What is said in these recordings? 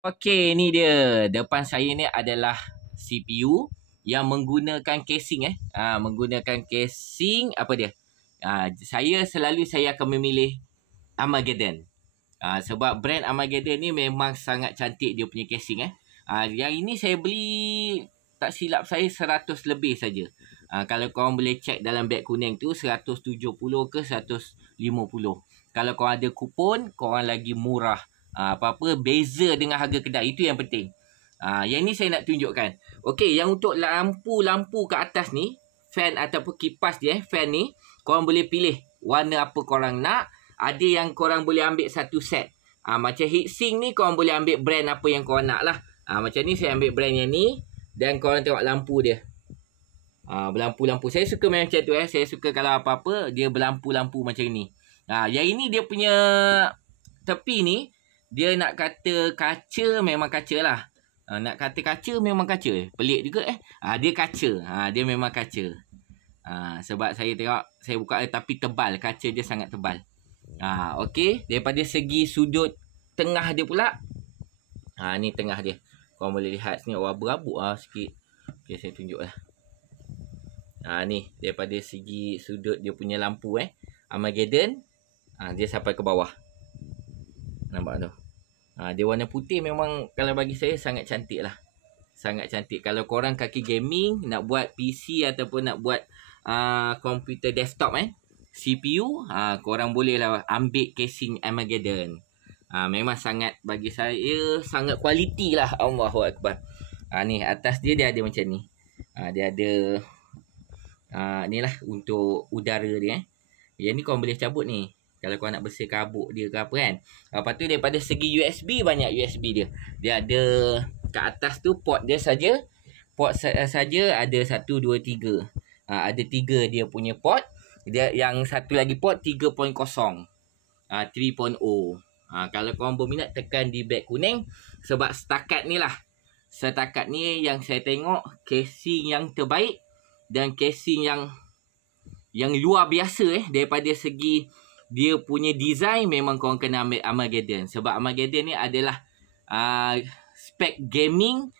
Okey, ni dia. Depan saya ni adalah CPU yang menggunakan casing menggunakan casing apa dia? Saya akan memilih Armageddon. Sebab brand Armageddon ni memang sangat cantik dia punya casing yang ini saya beli tak silap saya 100 lebih saja. Kalau korang boleh check dalam beg kuning tu 170 ke 150. Kalau korang ada kupon, korang lagi murah. Apa-apa beza dengan harga kedai, itu yang penting. Yang ni saya nak tunjukkan. Okey, yang untuk lampu-lampu ke atas ni, fan ataupun kipas dia, fan ni, korang boleh pilih warna apa korang nak. Ada yang korang boleh ambil satu set. Macam heatsink ni, korang boleh ambil brand apa yang korang nak lah. Macam ni saya ambil brand yang ni. Dan korang tengok lampu dia. Berlampu-lampu. Saya suka macam tu Saya suka kalau apa-apa, dia berlampu-lampu macam ni. Yang ini dia punya tepi ni, dia nak kata kaca, memang kaca lah. Nak kata kaca, memang kaca. Pelik juga dia kaca. Dia memang kaca. Sebab saya tengok, saya buka tapi tebal. Kaca dia sangat tebal. Okey. Daripada segi sudut tengah dia pula. Ni tengah dia. Korang boleh lihat sini. Abu-abu sikit. Okey, saya tunjuk lah. Ni. Daripada segi sudut dia punya lampu Armageddon. Dia sampai ke bawah. Nampak tu. Dia warna putih memang kalau bagi saya sangat cantik lah. Sangat cantik. Kalau korang kaki gaming, nak buat PC ataupun nak buat komputer desktop CPU, korang boleh lah ambil casing Armageddon. Memang sangat, bagi saya, sangat kualiti lah. Allahu Akbar. Ni atas dia ada macam ni. Dia ada ni lah untuk udara dia Yang ni korang boleh cabut ni. Kalau korang nak bersihkan habuk dia ke apa kan. Lepas tu daripada segi USB, banyak USB dia. Dia ada kat atas tu port dia saja. Port saja ada 1, 2, 3. Ada 3 dia punya port. Dia yang satu lagi port 3.0. 3.0. Kalau korang berminat, tekan di beg kuning. Sebab setakat ni lah. Setakat ni yang saya tengok casing yang terbaik. Dan casing yang luar biasa daripada segi dia punya design, memang korang kena ambil Armageddon. Sebab Armageddon ni adalah spek gaming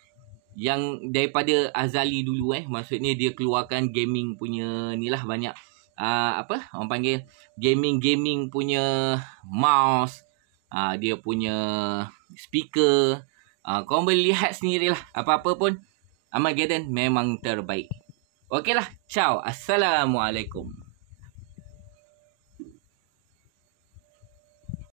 yang daripada azali dulu Maksudnya dia keluarkan gaming punya ni lah, banyak orang panggil gaming punya mouse, dia punya speaker. Korang boleh lihat sendirilah. Apa-apa pun Armageddon memang terbaik. Okeylah. Ciao. Assalamualaikum.